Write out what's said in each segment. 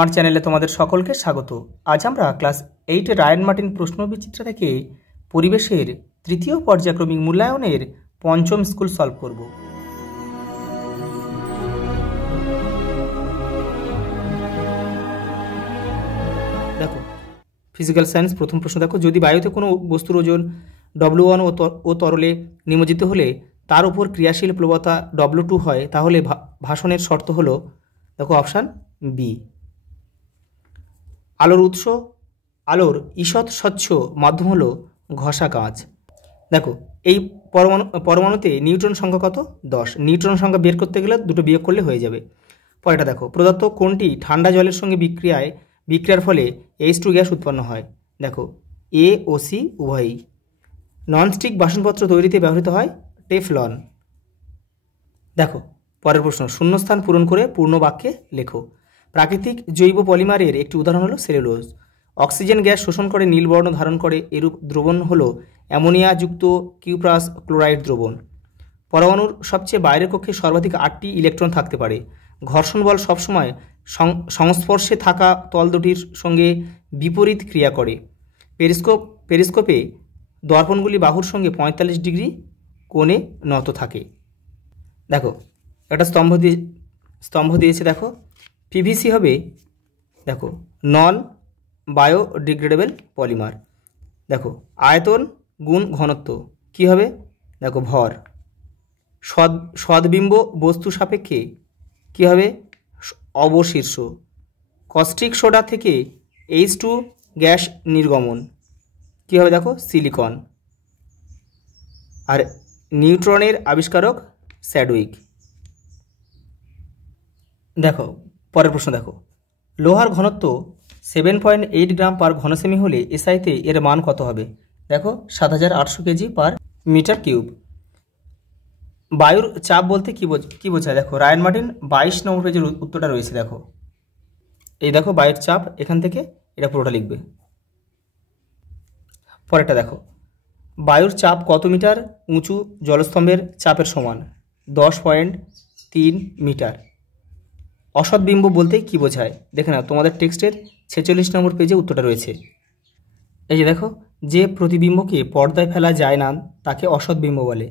Smart চ্যানেলে তোমাদের সকলকে স্বাগত। আজ আমরা ক্লাস 8 রায়ান মার্টিন প্রশ্নবিচিত্র থেকে পরিবেশের তৃতীয় পর্যায়ক্রমিক মূল্যায়নের পঞ্চম স্কুল সলভ করব। দেখো ফিজিক্যাল সায়েন্স প্রথম প্রশ্ন দেখো, যদি বায়ুতে কোনো বস্তুর ওজন W1 ও তরলে নিমজ্জিত হলে তার উপর ক্রিয়াশীল প্রবণতা W2 হয়, তাহলে ভাষণের শর্ত হলো, দেখো অপশান বি। আলোর উৎস, আলোর ঈষৎ স্বচ্ছ মাধ্যম হলো ঘষা কাঁচ। দেখো এই পরমাণুতে নিউট্রন সংখ্যা কত? 10। নিউট্রন সংখ্যা বের করতে গেলে দুটো বিয়োগ করলে হয়ে যাবে। পরেরটা দেখো, প্রদত্ত কোনটি ঠান্ডা জলের সঙ্গে বিক্রিয়ার ফলে H2 গ্যাস উৎপন্ন হয়? দেখো A ও C উভয়ই। ননস্টিক বাসনপত্র তৈরিতে ব্যবহৃত হয় টেফলন। দেখো পরের প্রশ্ন, শূন্যস্থান পূরণ করে পূর্ণ বাক্যে লেখো। প্রাকৃতিক জৈব পলিমারের একটি উদাহরণ হলো সেলুলোজ। অক্সিজেন গ্যাস শোষণ করে নীলবর্ণ ধারণ করে, এরূপ দ্রবণ হলো অ্যামোনিয়াযুক্ত কিউপ্রাস ক্লোরাইড দ্রবণ। পরমাণুর সবচেয়ে বাইরের কক্ষে সর্বাধিক 8টি ইলেকট্রন থাকতে পারে। ঘর্ষণ বল সবসময় সংস্পর্শে থাকা তল দুটির সঙ্গে বিপরীত ক্রিয়া করে। পেরিস্কোপে দর্পণগুলি বাহুর সঙ্গে 45 ডিগ্রি কোণে নত থাকে। দেখো একটা স্তম্ভ দিয়েছে, দেখো পিভিসি হবে, দেখো নন বায়োডিগ্রেডেবল পলিমার। দেখো আয়তন গুণ ঘনত্ব কি হবে? দেখো ভর। সদ্বিম্ব বস্তু সাপেক্ষে কি হবে? অবশীর্ষ। কস্টিক সোডা থেকে H2 গ্যাস নির্গমন কি হবে? দেখো সিলিকন। আর নিউট্রনের আবিষ্কারক স্যাডউইক। দেখো পরের প্রশ্ন দেখো, লোহার ঘনত্ব 7.8 গ্রাম পার ঘনসেমি হলে এসআইতে এর মান কত হবে? দেখো 7800 কেজি পার মিটার কিউব। বায়ুর চাপ বলতে কি বোঝায়? দেখো রায়ান মার্টিন 22 নম্বর পেজের উত্তরটা রয়েছে। দেখো এই দেখো বায়ুর চাপ, এখান থেকে এটা পুরোটা লিখবে। পরেরটা দেখো, বায়ুর চাপ কত মিটার উঁচু জলস্তম্ভের চাপের সমান? 10.3 মিটার। অসৎ বিম্ব বলতে কি বোঝায়? দেখে নাও তোমাদের টেক্সটের 46 নম্বর পেজে উত্তরটা রয়েছে। এই যে দেখো, যে প্রতিবিম্বকে পর্দায় ফেলা যায় না তাকে অসৎ বিম্ব বলে।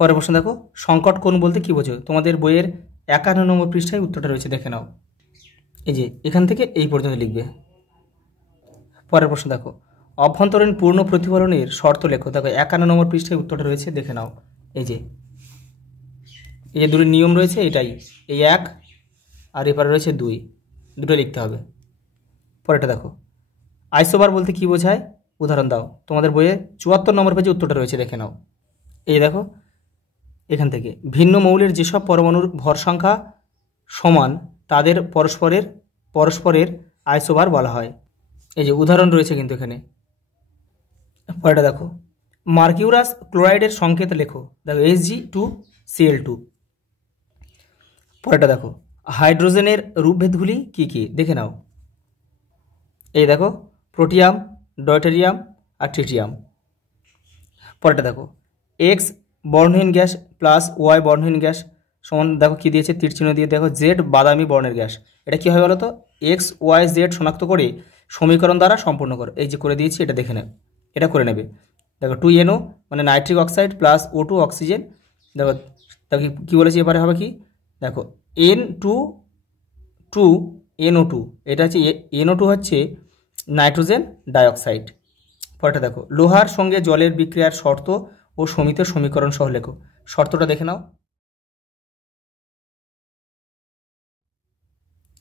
পরের প্রশ্ন দেখো, সংকট কোণ বলতে কি বোঝো? তোমাদের বইয়ের 51 নম্বর পৃষ্ঠায় উত্তরটা রয়েছে, দেখে নাও। এই যে এখান থেকে এই পর্যন্ত লিখবে। পরের প্রশ্ন দেখো, অভ্যন্তরীণ পূর্ণ প্রতিফলনের শর্ত লেখো। দেখো 51 নম্বর পৃষ্ঠায় উত্তরটা রয়েছে, দেখে নাও। এই যে দুটো নিয়ম রয়েছে, এটাই এই 1 আর এপারে রয়েছে 2, দুটো লিখতে হবে। পরেরটা দেখো, আইসোবার বলতে কি বোঝায়? উদাহরণ দাও। তোমাদের বইয়ে 74 নম্বর পেজে উত্তরটা রয়েছে, দেখে নাও। এই দেখো এখান থেকে, ভিন্ন মৌলের যেসব পরমাণুর ভর সংখ্যা সমান তাদের পরস্পরের আইসোবার বলা হয়। এই যে উদাহরণ রয়েছে কিন্তু এখানে। পরেরটা দেখো, মার্কিউরাস ক্লোরাইডের সংকেত লেখো। দেখো Hg2Cl2। পরেরটা দেখো, হাইড্রোজেনের রূপভেদগুলি কি কি? দেখে নাও। এই দেখো প্রোটিয়াম, ডয়টেরিয়াম আর ট্রিটিয়াম। পরেরটা দেখো, X বর্ণহীন গ্যাস প্লাস Y বর্ণহীন গ্যাস সমান, দেখো কি দিয়েছে তীর চিহ্ন দিয়ে, দেখো Z বাদামি বর্ণের গ্যাস। এটা কি হয় বলো তো? X Y Z শনাক্ত করে সমীকরণ দ্বারা সম্পূর্ণ করো। এই যে করে দিয়েছি, এটা দেখে নেবে, এটা করে নেবে। দেখো 2NO মানে nitric oxide plus O2 oxygen. দেখো কি বলেছি এবারে হবে কি? দেখো N2NO2, এটা হচ্ছে NO2 হচ্ছে নাইট্রোজেন ডাইঅক্সাইড। পরেরটা দেখো, লোহার সঙ্গে জলের বিক্রিয়ার শর্ত ও সমিত সমীকরণ সহ লেখো। শর্তটা দেখে নাও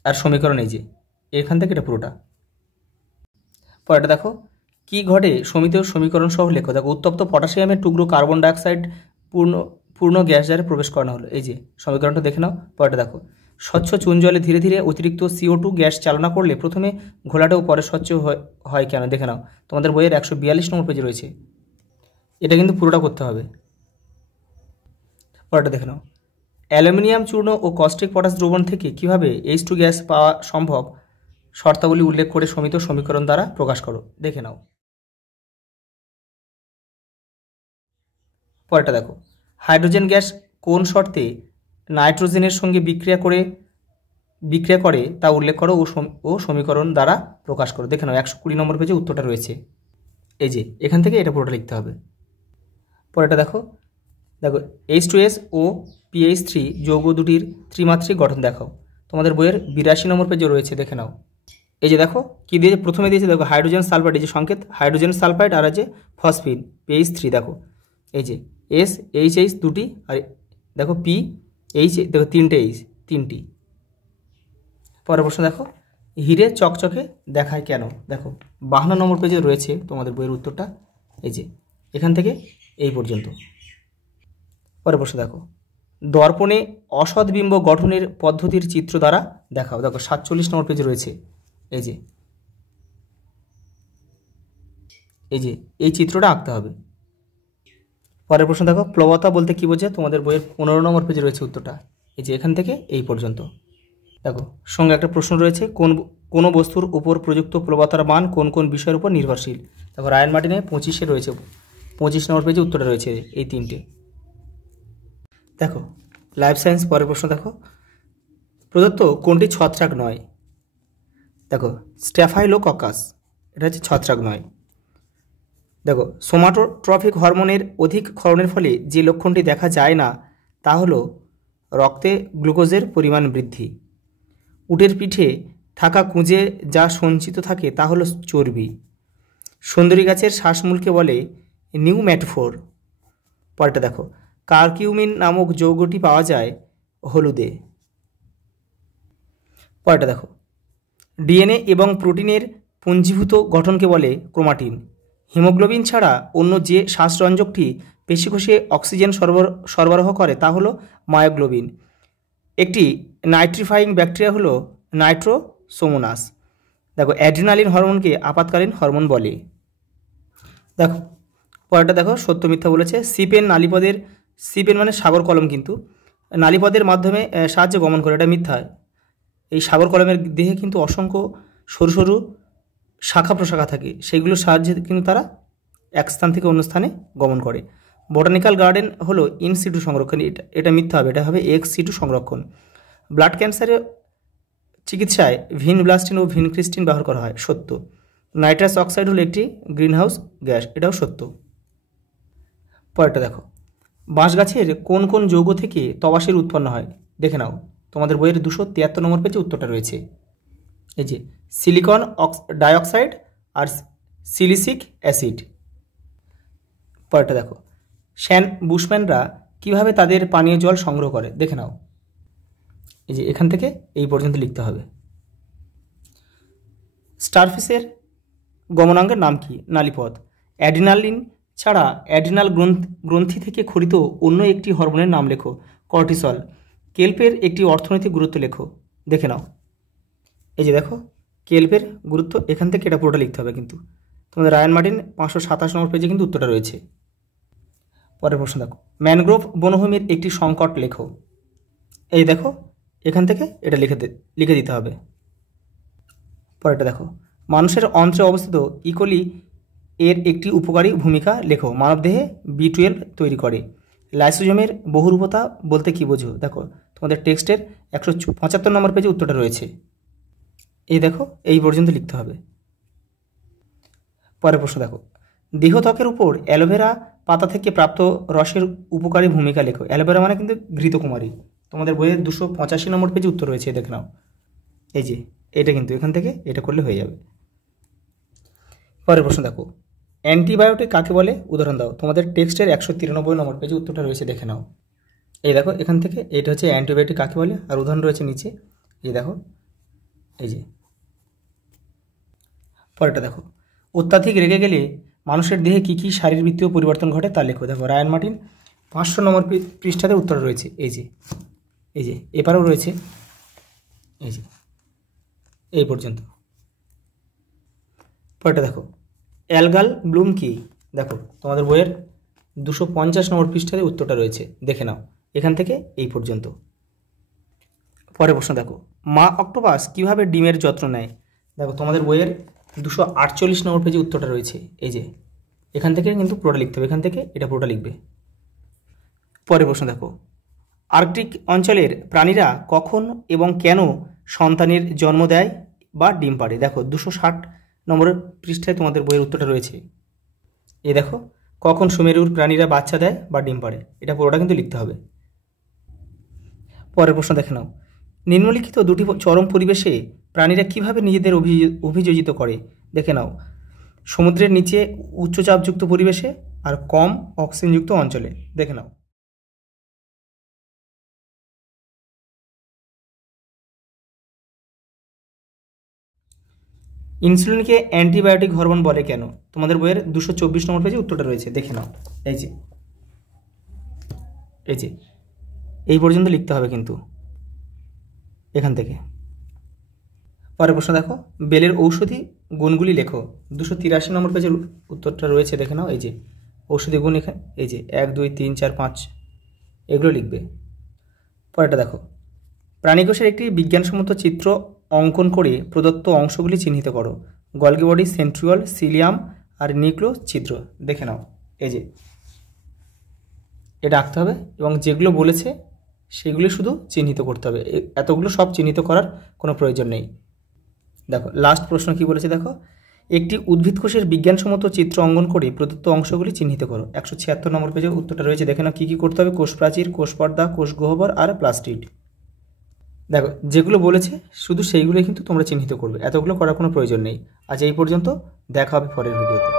আর সমীকরণ এই যে এখান থেকে এটা পুরোটা। পরেরটা দেখো, কি ঘটে সমিত সমীকরণ সহ লেখো। দেখো উত্তপ্ত পটাশিয়ামের টুকরো কার্বন ডাইঅক্সাইড পূর্ণ গ্যাস জারে প্রবেশ করানো হলো। এই যে সমীকরণটা দেখে নাও। পরেরটা দেখো, স্বচ্ছ চুন জলে ধীরে ধীরে অতিরিক্ত CO2 গ্যাস চালনা করলে প্রথমে ঘোলাটাও পরে স্বচ্ছ হয় কেন? দেখে নাও, তোমাদের বইয়ের 142 নম্বর পেজে রয়েছে। এটা কিন্তু পুরোটা করতে হবে। পরেরটা দেখে নাও, অ্যালুমিনিয়াম চূর্ণ ও কস্টিক পটাশ দ্রবণ থেকে কিভাবে H2 গ্যাস পাওয়া সম্ভব শর্তাবলী উল্লেখ করে সমিত সমীকরণ দ্বারা প্রকাশ করো। দেখে নাও। পরেরটা দেখো, হাইড্রোজেন গ্যাস কোন শর্তে নাইট্রোজেনের সঙ্গে বিক্রিয়া করে বিক্রিয়া করে তা উল্লেখ করো ও সমীকরণ দ্বারা প্রকাশ করো। দেখে নাও 120 নম্বর পেজে উত্তরটা রয়েছে। এই যে এখান থেকে এটা পুরোটা লিখতে হবে। পরেরটা দেখো দেখো H2S ও PH3 যৌগ দুটির ত্রিমাত্রিক গঠন দেখাও। তোমাদের বইয়ের 82 নম্বর পেজে রয়েছে, দেখে নাও। এই যে দেখো কি দিয়েছে, প্রথমে দিয়েছে দেখো হাইড্রোজেন সালফাইড, এই যে সংকেত হাইড্রোজেন সালফাইড আর আছে ফসফিন PH3। দেখো এই যে SHH দুটি আর দেখো PH দেখো তিনটি। পরের প্রশ্ন দেখো হিরে চকচকে দেখায় কেন। দেখো 52 নম্বর পেজে রয়েছে তোমাদের বইয়ের উত্তরটা। এই যে এখান থেকে এই পর্যন্ত। পরের প্রশ্ন দেখো দর্পণে অসৎ বিম্ব গঠনের পদ্ধতির চিত্র দ্বারা দেখাও। দেখো 47 নম্বর পেজে রয়েছে। এই যে এই চিত্রটা আঁকতে হবে। পরের প্রশ্ন দেখো প্লবতা বলতে কি বোঝায়। তোমাদের বইয়ের 15 নম্বর পেজে রয়েছে উত্তরটা। এই যে এখান থেকে এই পর্যন্ত। দেখো সঙ্গে একটা প্রশ্ন রয়েছে, কোনো বস্তুর উপর প্রযুক্ত প্লবতার মান কোন কোন বিষয়ের উপর নির্ভরশীল। দেখো রায়ান মার্টিনে 25-এ রয়েছে, 25 নম্বর পেজে উত্তরটা রয়েছে এই তিনটে। দেখো লাইফ সায়েন্স পরের প্রশ্ন দেখো প্রদত্ত কোনটি ছত্রাক নয়। দেখো স্ট্যাফাইলোককাস, এটা হচ্ছে ছত্রাক নয়। দেখো সোমাটোট্রফিক হরমোনের অধিক ক্ষরণের ফলে যে লক্ষণটি দেখা যায় না তা হলো রক্তে গ্লুকোজের পরিমাণ বৃদ্ধি। উটের পিঠে থাকা কুঁজে যা সঞ্চিত থাকে তা হলো চর্বি। সুন্দরী গাছের শ্বাসমূলকে বলে নিউম্যাটোফোর। পরেরটা দেখো কারকিউমিন নামক যৌগটি পাওয়া যায় হলুদে। পরেরটা দেখো ডিএনএ এবং প্রোটিনের পুঞ্জীভূত গঠনকে বলে ক্রোমাটিন। হিমোগ্লোবিন ছাড়া অন্য যে শ্বাসরঞ্জকটি পেশিকোষে অক্সিজেন সরবরাহ করে তা হলো মায়োগ্লোবিন। একটি নাইট্রিফাইং ব্যাকটেরিয়া হলো নাইট্রোসোমোনাস। দেখো অ্যাড্রিনালিন হরমোনকে আপাতকালীন হরমোন বলে। দেখো পরেরটা দেখো সত্য মিথ্যা বলেছে। সিপেন মানে সাগর কলম, কিন্তু নালীপদের মাধ্যমে সাহায্যে গমন করে, এটা মিথ্যা। এই সাগর কলমের দেহে কিন্তু অসংখ্য সরু সরু শাখা প্রশাখা থাকে, সেইগুলোর সাহায্যে কিন্তু তারা এক স্থান থেকে অন্য স্থানে গমন করে। বোটানিক্যাল গার্ডেন হলো ইন সিটু সংরক্ষণ, এটা মিথ্যা হবে, এটা হবে এক্স সিটু সংরক্ষণ। ব্লাড ক্যান্সারের চিকিৎসায় ভিনব্লাস্টিন ও ভিনক্রিস্টিন ব্যবহার করা হয়, সত্য। নাইট্রাস অক্সাইড হলো একটি গ্রিনহাউস গ্যাস, এটাও সত্য। পরেরটা দেখো বাঁশ গাছের কোন কোন যৌগ থেকে তবাশির উৎপন্ন হয়। দেখে নাও তোমাদের বইয়ের 273 নম্বর পেজে উত্তরটা রয়েছে। এই যে সিলিকন ডাইঅক্সাইড আর সিলিসিক অ্যাসিড। পরেরটা দেখো বুশম্যানরা কিভাবে তাদের পানীয় জল সংগ্রহ করে। দেখে নাও এই যে এখান থেকে এই পর্যন্ত লিখতে হবে। স্টারফিশের গমনাঙ্গের নাম কি। নালীপথ। অ্যাড্রিনালিন ছাড়া অ্যাড্রিনাল গ্রন্থি থেকে খরিত অন্য একটি হরমোনের নাম লেখো। কর্টিসল। কেল্পের একটি অর্থনৈতিক গুরুত্ব লেখো। দেখে নাও এই যে দেখো কেল্পের গুরুত্ব, এখান থেকে এটা পুরোটা লিখতে হবে কিন্তু। তোমাদের রায়ান মার্টিন 527 নম্বর পেজে কিন্তু উত্তরটা রয়েছে। পরের প্রশ্ন দেখো ম্যানগ্রোভ বনভূমির একটি সংকট লেখো। এই দেখো এখান থেকে এটা লিখে দিতে হবে। পরেরটা দেখো মানুষের অন্ত্রে অবস্থিত ইকোলি এর একটি উপকারী ভূমিকা লেখো। মানবদেহে B12 তৈরি করে। লাইসোজোমের বহুরূপতা বলতে কি বোঝো। দেখো তোমাদের টেক্সটের 175 নম্বর পেজে উত্তরটা রয়েছে। এই দেখো এই পর্যন্ত লিখতে হবে। পরের প্রশ্ন দেখো দেহত্বকের উপর অ্যালোভেরা পাতা থেকে প্রাপ্ত রসের উপকারী ভূমিকা লেখো। অ্যালোভেরা মানে কিন্তু ঘৃতকুমারী। তোমাদের বইয়ের 285 নম্বর পেজে উত্তর রয়েছে, দেখে নাও। এই যে এটা কিন্তু এখান থেকে এটা করলে হয়ে যাবে। পরের প্রশ্ন দেখো অ্যান্টিবায়োটিক কাকে বলে, উদাহরণ দাও। তোমাদের টেক্সটের 193 নম্বর পেজে উত্তরটা রয়েছে, দেখে নাও। এই দেখো এখান থেকে এটা হচ্ছে অ্যান্টিবায়োটিক কাকে বলে, আর উদাহরণ রয়েছে নিচে। এই দেখো এই যে পরেরটা দেখো অত্যাধিক রেগে গেলে মানুষের দেহে কী কী শারীরবৃত্তীয় পরিবর্তন ঘটে তা লেখো। দেখো রায়ান মার্টিন 500 নম্বর পৃষ্ঠাতে উত্তর রয়েছে। এই যে এপারেও রয়েছে, এই যে এই পর্যন্ত। পরেরটা দেখো অ্যালগাল ব্লুম কি। দেখো তোমাদের বইয়ের 250 নম্বর পৃষ্ঠাতে উত্তরটা রয়েছে, দেখে নাও এখান থেকে এই পর্যন্ত। পরের প্রশ্ন দেখো মা অক্টোপাস কিভাবে ডিমের যত্ন নেয়। দেখো তোমাদের বইয়ের 248 নম্বর পেজে উত্তরটা রয়েছে। এই যে এখান থেকে কিন্তু পুরোটা লিখতে হবে, এখান থেকে এটা পুরোটা লিখবে। পরের প্রশ্ন দেখো আর্কটিক অঞ্চলের প্রাণীরা কখন এবং কেন সন্তানের জন্ম দেয় বা ডিম পাড়ে? দেখো 260 নম্বরের পৃষ্ঠায় তোমাদের বইয়ের উত্তরটা রয়েছে। এই দেখো, কখন সুমেরুর প্রাণীরা বাচ্চা দেয় বা ডিম পাড়ে? এটা পুরোটা কিন্তু লিখতে হবে। পরের প্রশ্ন দেখে নাও, নিম্নলিখিত দুটি চরম পরিবেশে প্রাণীরা কিভাবে নিজেদের অভিযোজিত করে? দেখে নাও, সমুদ্রের নিচে উচ্চচাপযুক্ত পরিবেশে আর কম অক্সিজেনযুক্ত অঞ্চলে। দেখে নাও। ইনসুলিনকে অ্যান্টিবায়োটিক হরমোন বলে কেন? তোমাদের বইয়ের 224 নম্বর পেজে উত্তরটা রয়েছে, দেখে নাও। এই যে এই পর্যন্ত লিখতে হবে কিন্তু এখান থেকে। পরের প্রশ্ন দেখো, বেলের ঔষধি গুণগুলি লেখো। 283 নম্বর পেজের উত্তরটা রয়েছে, দেখে নাও। এই যে ঔষধি গুণ, এখানে এই যে 1 2 3 4 5 এগুলো লিখবে। পরেরটা দেখো, প্রাণীকোষের একটি বিজ্ঞানসম্মত চিত্র অঙ্কন করে প্রদত্ত অংশগুলি চিহ্নিত করো। গলগি বডি, সেন্ট্রিওল, সিলিয়াম আর নিউক্লিয় ছিদ্র। দেখে নাও। এই যে এটা আঁকতে হবে এবং যেগুলো বলেছে সেগুলি শুধু চিহ্নিত করতে হবে, এতগুলো সব চিহ্নিত করার কোনো প্রয়োজন নেই। দেখো লাস্ট প্রশ্ন কি বলেছে, দেখো, একটি উদ্ভিদ কোষের বিজ্ঞানসম্মত চিত্র অঙ্কন করে প্রদত্ত অংশগুলি চিহ্নিত করো। 176 নম্বর পেজে উত্তরটা রয়েছে, দেখে নাও কী কী করতে হবে। কোষ প্রাচীর, কোষ পর্দা, কোষ গহ্বর আর প্লাস্টিড। দেখো যেগুলো বলেছে শুধু সেইগুলোই কিন্তু তোমরা চিহ্নিত করবে, এতগুলো করার কোনো প্রয়োজন নেই। আজ এই পর্যন্ত, দেখা হবে পরের ভিডিওতে।